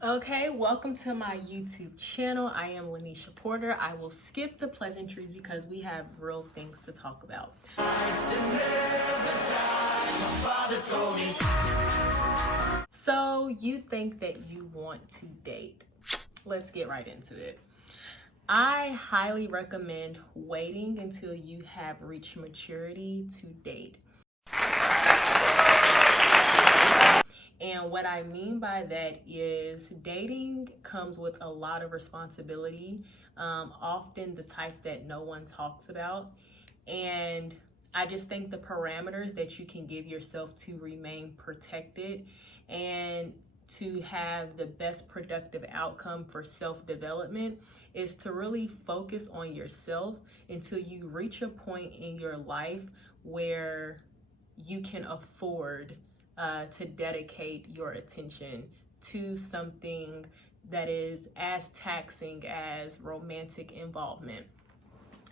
Okay, welcome to my YouTube channel. I am Lanisha Porter. I will skip the pleasantries because we have real things to talk about. So you think that you want to date. Let's get right into it. I highly recommend waiting until you have reached maturity to date. And what I mean by that is dating comes with a lot of responsibility, often the type that no one talks about. And I just think the parameters that you can give yourself to remain protected and to have the best productive outcome for self-development is to really focus on yourself until you reach a point in your life where you can afford to dedicate your attention to something that is as taxing as romantic involvement.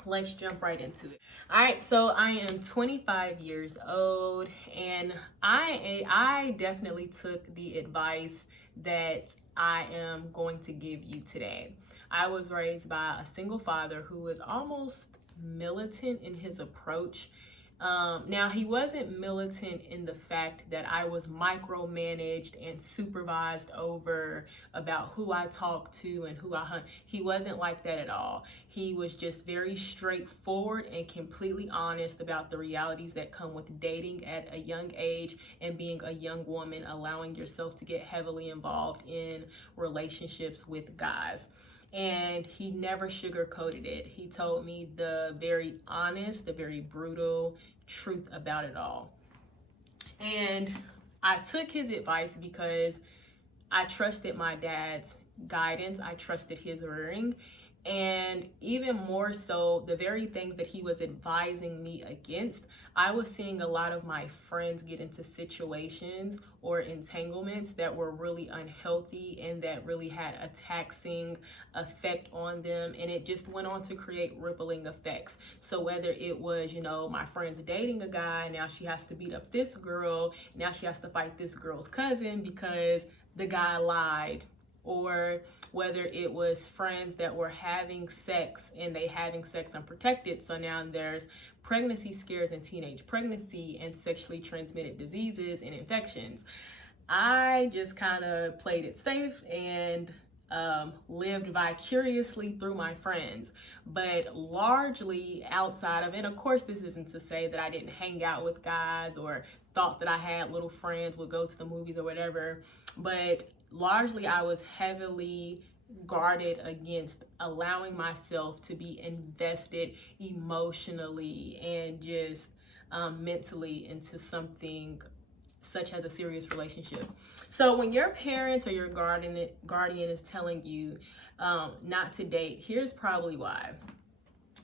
Let's jump right into it. All right, so I am 25 years old, and I definitely took the advice that I am going to give you today. I was raised by a single father who was almost militant in his approach. Now, he wasn't militant in the fact that I was micromanaged and supervised over about who I talked to and who I hunt. He wasn't like that at all. He was just very straightforward and completely honest about the realities that come with dating at a young age and being a young woman, allowing yourself to get heavily involved in relationships with guys. And he never sugarcoated it. He told me the very honest, the very brutal truth about it all. And I took his advice because I trusted my dad's guidance. I trusted his rearing. And even more so, the very things that he was advising me against, I was seeing a lot of my friends get into situations or entanglements that were really unhealthy and that really had a taxing effect on them. And it just went on to create rippling effects. So whether it was, my friend's dating a guy, now she has to beat up this girl, now she has to fight this girl's cousin because the guy lied. Or whether it was friends that were having sex and they having sex unprotected. So now there's pregnancy scares and teenage pregnancy and sexually transmitted diseases and infections. I just kind of played it safe and lived vicariously through my friends, but largely outside of, and of course this isn't to say that I didn't hang out with guys or thought that I had little friends, would go to the movies or whatever, but largely I was heavily guarded against allowing myself to be invested emotionally and just mentally into something such as a serious relationship. So when your parents or your guardian is telling you not to date, here's probably why.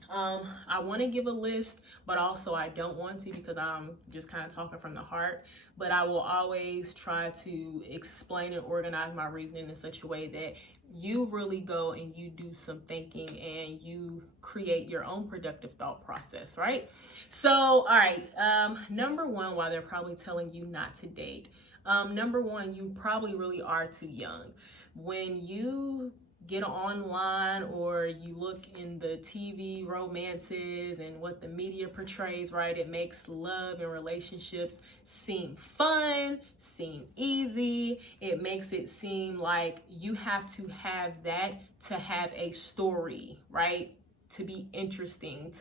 I want to give a list, but also I don't want to because I'm just kind of talking from the heart. But I will always try to explain and organize my reasoning in such a way that you really go and you do some thinking and you create your own productive thought process, right? So, all right, number one, why they're probably telling you not to date. Number one, you probably really are too young. When you get online or you look in the TV romances and what the media portrays, right? It makes love and relationships seem fun, seem easy. It makes it seem like you have to have that to have a story, right? To be interesting,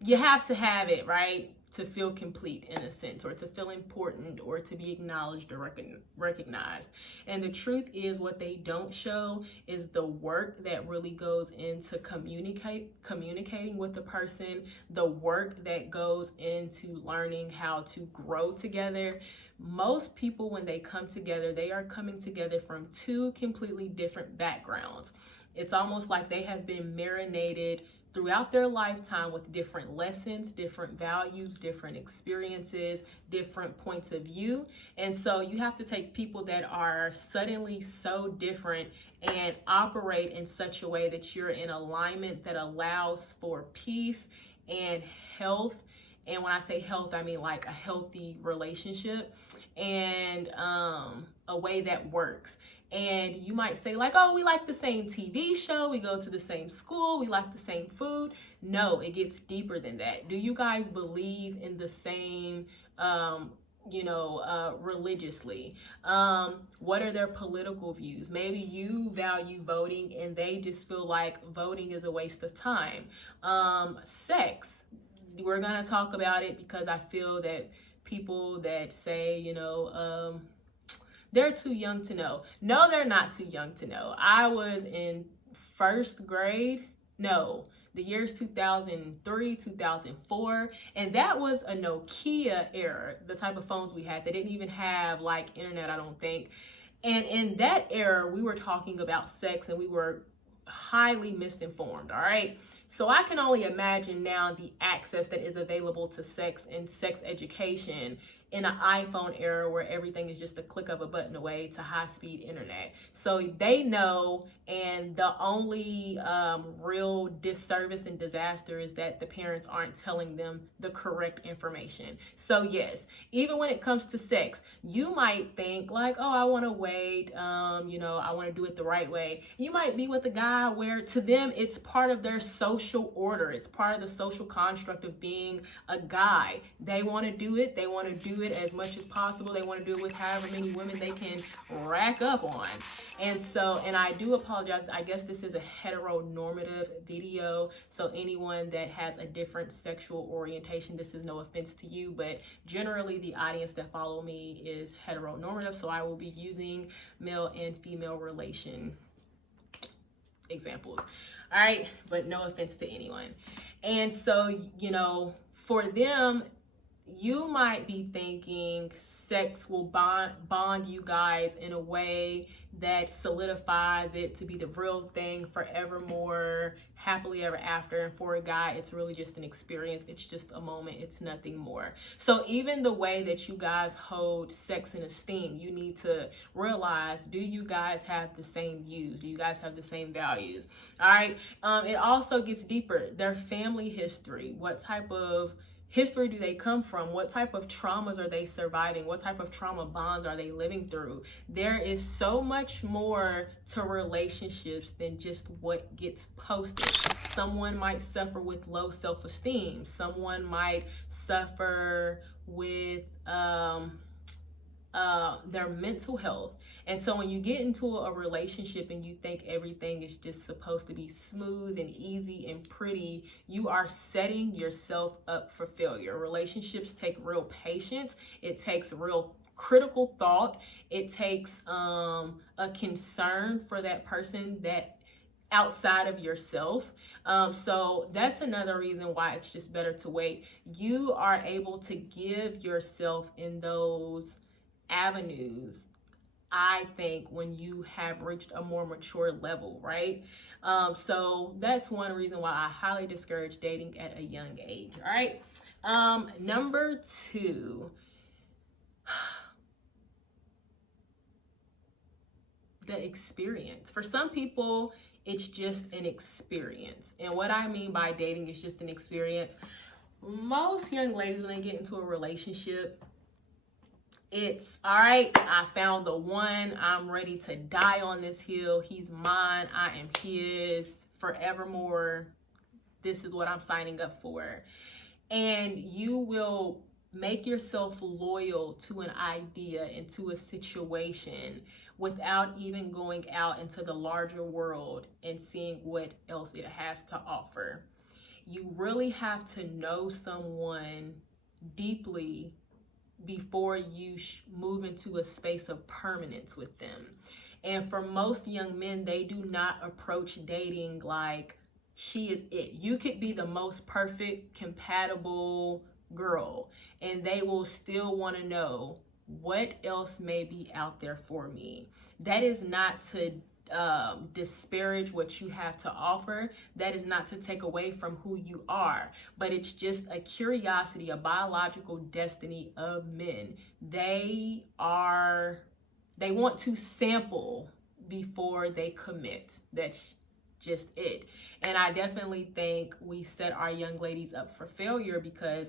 you have to have it, right? To feel complete in a sense, or to feel important, or to be acknowledged or recognized. And the truth is, what they don't show is the work that really goes into communicating with the person, the work that goes into learning how to grow together. Most people, when they come together, they are coming together from two completely different backgrounds. It's almost like they have been marinated throughout their lifetime with different lessons, different values, different experiences, different points of view. And so you have to take people that are suddenly so different and operate in such a way that you're in alignment that allows for peace and health. And when I say health, I mean like a healthy relationship. And a way that works. And you might say like, oh, we like the same TV show, we go to the same school, we like the same food. No, it gets deeper than that. Do you guys believe in the same, religiously? What are their political views? Maybe you value voting and they just feel like voting is a waste of time. Sex, we're gonna talk about it because I feel that people that say, they're too young to know. No, they're not too young to know. I was in first grade. No, the years 2003, 2004. And that was a Nokia era, the type of phones we had. They didn't even have like internet, I don't think. And in that era, we were talking about sex and we were highly misinformed, all right? So I can only imagine now the access that is available to sex and sex education in an iPhone era where everything is just a click of a button away to high-speed internet. So they know, and the only real disservice and disaster is that the parents aren't telling them the correct information. So yes, even when it comes to sex, you might think like, oh, I want to wait, I want to do it the right way. You might be with a guy where to them it's part of their social order. It's part of the social construct of being a guy. They want to do it. They want to do it as much as possible. They want to do it with however many women they can rack up on. And I do apologize. I guess this is a heteronormative video. So anyone that has a different sexual orientation, this is no offense to you, but generally the audience that follow me is heteronormative. So I will be using male and female relation examples. All right, but no offense to anyone. And so, for them, you might be thinking sex will bond you guys in a way that solidifies it to be the real thing forevermore, happily ever after. And for a guy, it's really just an experience. It's just a moment. It's nothing more. So even the way that you guys hold sex in esteem, you need to realize, do you guys have the same views? Do you guys have the same values? All right. It also gets deeper. Their family history. What type of history do they come from? What type of traumas are they surviving? What type of trauma bonds are they living through? There is so much more to relationships than just what gets posted. Someone might suffer with low self-esteem. Someone might suffer with their mental health. And so when you get into a relationship and you think everything is just supposed to be smooth and easy and pretty, you are setting yourself up for failure. Relationships take real patience. It takes real critical thought. It takes a concern for that person that outside of yourself. So that's another reason why it's just better to wait. You are able to give yourself in those avenues, I think, when you have reached a more mature level, right? So that's one reason why I highly discourage dating at a young age, all right? Number 2, the experience. For some people, it's just an experience. And what I mean by dating is just an experience. Most young ladies, when they get into a relationship, it's, all right, I found the one. I'm ready to die on this hill. He's mine. I am his forevermore. This is what I'm signing up for. And you will make yourself loyal to an idea and to a situation without even going out into the larger world and seeing what else it has to offer. You really have to know someone deeply before you move into a space of permanence with them. And for most young men, they do not approach dating like she is it. You could be the most perfect, compatible girl, and they will still want to know what else may be out there for me. That is not to disparage what you have to offer. That is not to take away from who you are, but it's just a curiosity, a biological destiny of men. They want to sample before they commit. That's just it. And I definitely think we set our young ladies up for failure because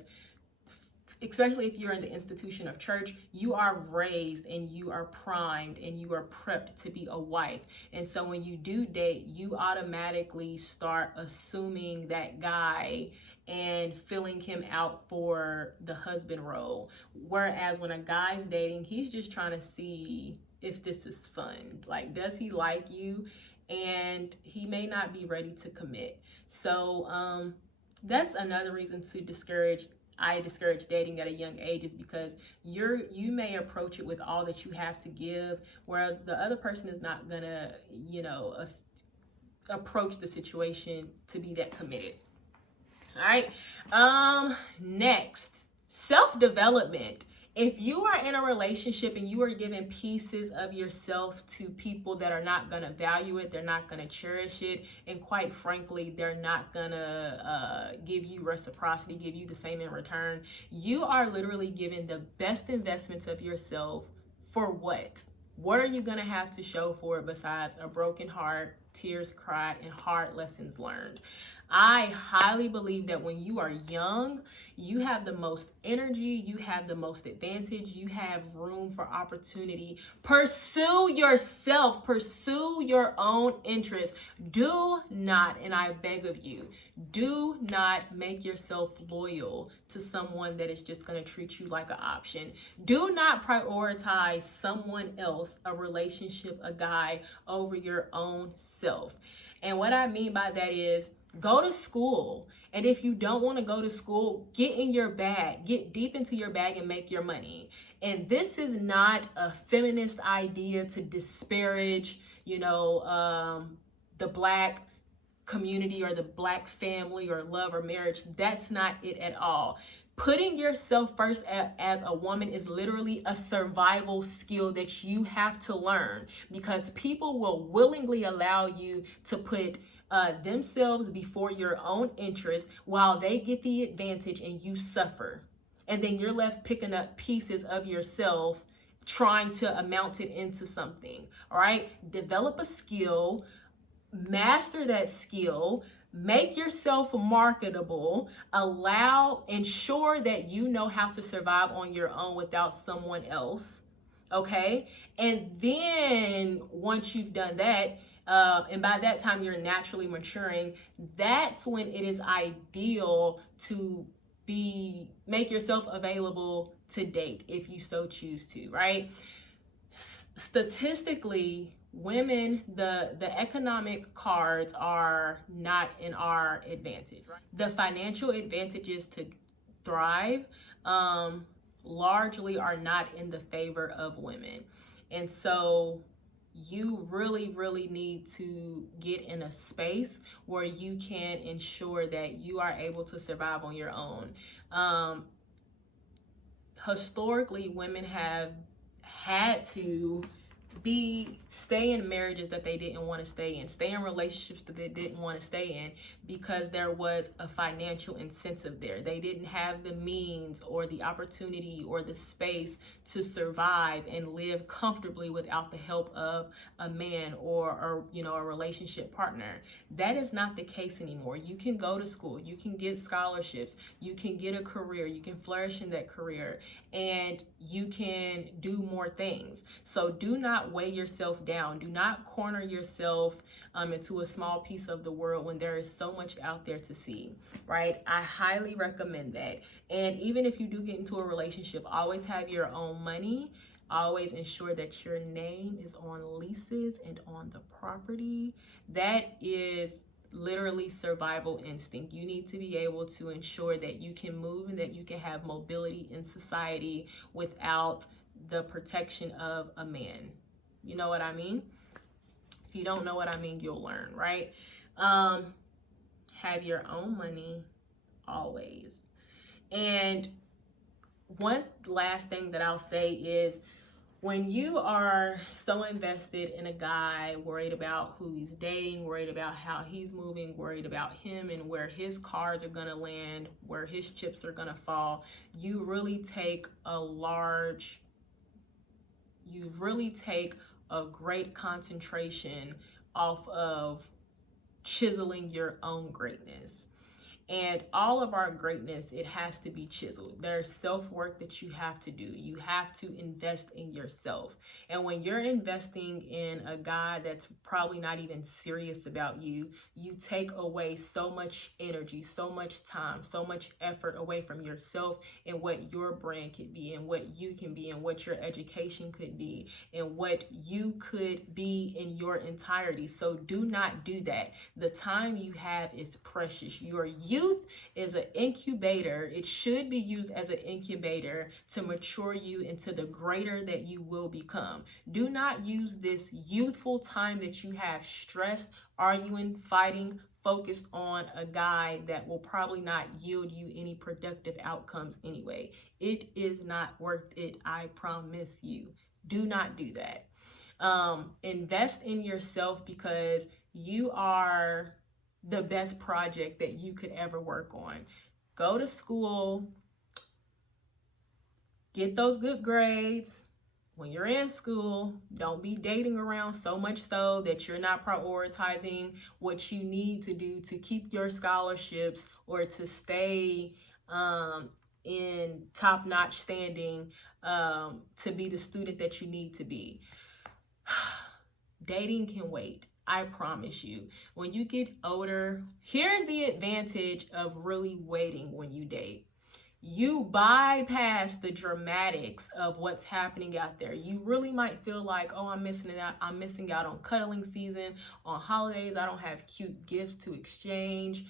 especially if you're in the institution of church, you are raised and you are primed and you are prepped to be a wife. And so when you do date, you automatically start assuming that guy and filling him out for the husband role. Whereas when a guy's dating, he's just trying to see if this is fun. Like, does he like you? And he may not be ready to commit. So that's another reason to discourage dating at a young age, is because you may approach it with all that you have to give, where the other person is not gonna, approach the situation to be that committed. All right. Next, self-development. If you are in a relationship and you are giving pieces of yourself to people that are not going to value it, they're not going to cherish it, and quite frankly, they're not going to give you reciprocity, give you the same in return, you are literally giving the best investments of yourself for what? What are you going to have to show for it besides a broken heart, tears cried, and hard lessons learned? I highly believe that when you are young, you have the most energy, you have the most advantage, you have room for opportunity. Pursue yourself, pursue your own interests. Do not, and I beg of you, do not make yourself loyal to someone that is just going to treat you like an option. Do not prioritize someone else, a relationship, a guy, over your own self. And what I mean by that is, go to school. And if you don't want to go to school, get in your bag, get deep into your bag and make your money. And this is not a feminist idea to disparage, the Black community or the Black family or love or marriage. That's not it at all. Putting yourself first as a woman is literally a survival skill that you have to learn, because people will willingly allow you to put themselves before your own interests while they get the advantage and you suffer. And then you're left picking up pieces of yourself, trying to amount it into something. All right. Develop a skill, master that skill, make yourself marketable, ensure that you know how to survive on your own without someone else. Okay. And then once you've done that, and by that time you're naturally maturing, that's when it is ideal to make yourself available to date if you so choose to, right? Statistically, women, the economic cards are not in our advantage, right? The financial advantages to thrive largely are not in the favor of women. And so you really, really need to get in a space where you can ensure that you are able to survive on your own. Historically, women have had to stay in marriages that they didn't want to stay in relationships that they didn't want to stay in, because there was a financial incentive there. They didn't have the means or the opportunity or the space to survive and live comfortably without the help of a man or a relationship partner. That is not the case anymore. You can go to school, you can get scholarships, you can get a career, you can flourish in that career, and you can do more things. So do not weigh yourself down. Do not corner yourself into a small piece of the world when there is so much out there to see, right? I highly recommend that. And even if you do get into a relationship, always have your own money. Always ensure that your name is on leases and on the property. That is literally survival instinct. You need to be able to ensure that you can move and that you can have mobility in society without the protection of a man. You know what I mean? If you don't know what I mean, you'll learn, right? Have your own money always. And one last thing that I'll say is, when you are so invested in a guy, worried about who he's dating, worried about how he's moving, worried about him and where his cards are going to land, where his chips are going to fall, you really take a great concentration off of chiseling your own greatness. And all of our greatness, it has to be chiseled. There's self-work that you have to do. You have to invest in yourself. And when you're investing in a guy that's probably not even serious about you, you take away so much energy, so much time, so much effort away from yourself and what your brand could be and what you can be and what your education could be and what you could be in your entirety. So do not do that. The time you have is precious. Your youth is an incubator. It should be used as an incubator to mature you into the greater that you will become. Do not use this youthful time that you have stressed, arguing, fighting, focused on a guy that will probably not yield you any productive outcomes anyway. It is not worth it, I promise you. Do not do that. Invest in yourself, because you are the best project that you could ever work on. Go to school, get those good grades. When you're in school, don't be dating around so much so that you're not prioritizing what you need to do to keep your scholarships or to stay in top-notch standing to be the student that you need to be. Dating can wait. I promise you. When you get older, here's the advantage of really waiting when you date. You bypass the dramatics of what's happening out there. You really might feel like, oh, I'm missing out on cuddling season, on holidays. I don't have cute gifts to exchange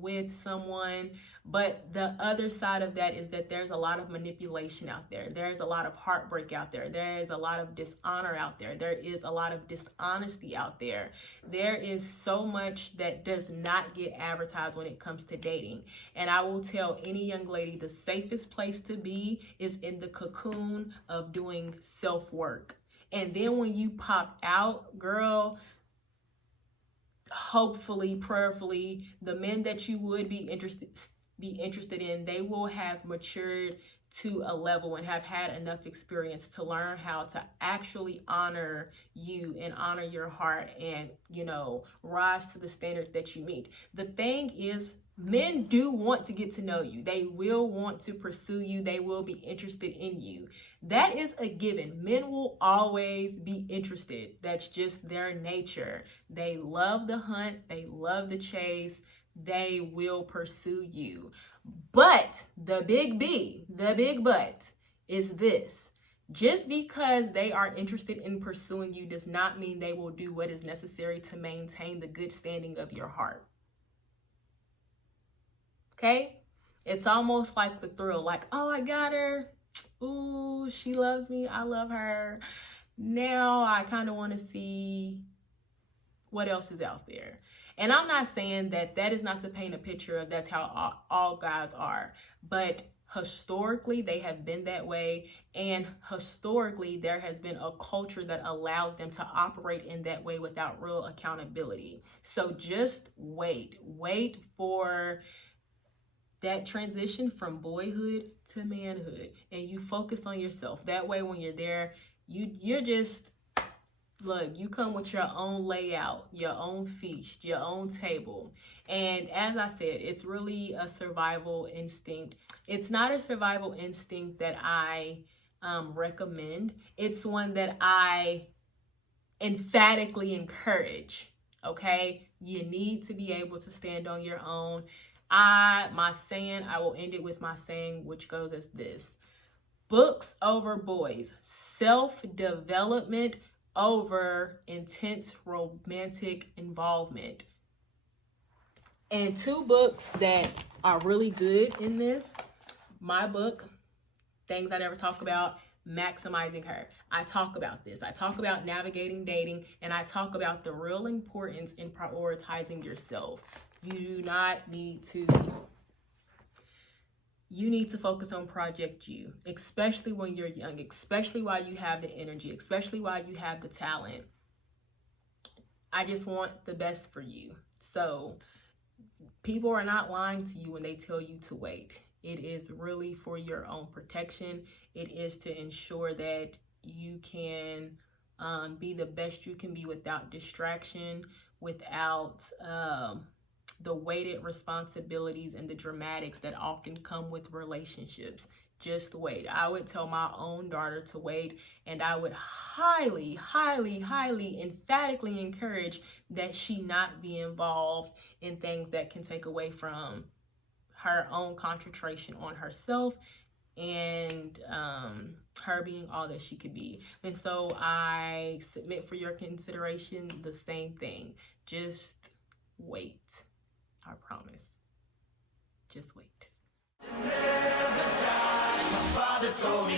with someone. But the other side of that is that there's a lot of manipulation out there. There's a lot of heartbreak out there. There is a lot of dishonor out there. There is a lot of dishonesty out there. There is so much that does not get advertised when it comes to dating. And I will tell any young lady, the safest place to be is in the cocoon of doing self-work. And then when you pop out, girl, hopefully, prayerfully, the men that you would be interested in, they will have matured to a level and have had enough experience to learn how to actually honor you and honor your heart and, rise to the standards that you meet. The thing is, men do want to get to know you. They will want to pursue you. They will be interested in you. That is a given. Men will always be interested. That's just their nature. They love the hunt. They love the chase. They will pursue you. But the big B, the big but is this. Just because they are interested in pursuing you does not mean they will do what is necessary to maintain the good standing of your heart. Okay? It's almost like the thrill, like, oh, I got her. Ooh, she loves me. I love her. Now I kind of want to see what else is out there. And I'm not saying that is not to paint a picture of that's how all guys are, but historically they have been that way, and historically there has been a culture that allows them to operate in that way without real accountability. So just wait for that transition from boyhood to manhood, and you focus on yourself. That way when you're there, you're just, look, you come with your own layout, your own feast, your own table. And as I said, it's really a survival instinct. It's not a survival instinct that I recommend. It's one that I emphatically encourage, okay? You need to be able to stand on your own. I will end it with my saying, which goes as this: books over boys, self-development over intense romantic involvement. And two books that are really good in this, my book, Things I Never Talk About, Maximizing Her. I talk about this. I talk about navigating dating, and I talk about the real importance in prioritizing yourself. You need to focus on Project You, especially when you're young, especially while you have the energy, especially while you have the talent. I just want the best for you. So people are not lying to you when they tell you to wait. It is really for your own protection. It is to ensure that you can be the best you can be without distraction, without the weighted responsibilities and the dramatics that often come with relationships. Just wait. I would tell my own daughter to wait, and I would highly, highly, highly, emphatically encourage that she not be involved in things that can take away from her own concentration on herself and her being all that she could be. And so I submit for your consideration the same thing. Just wait. I promise. Just wait. My father told me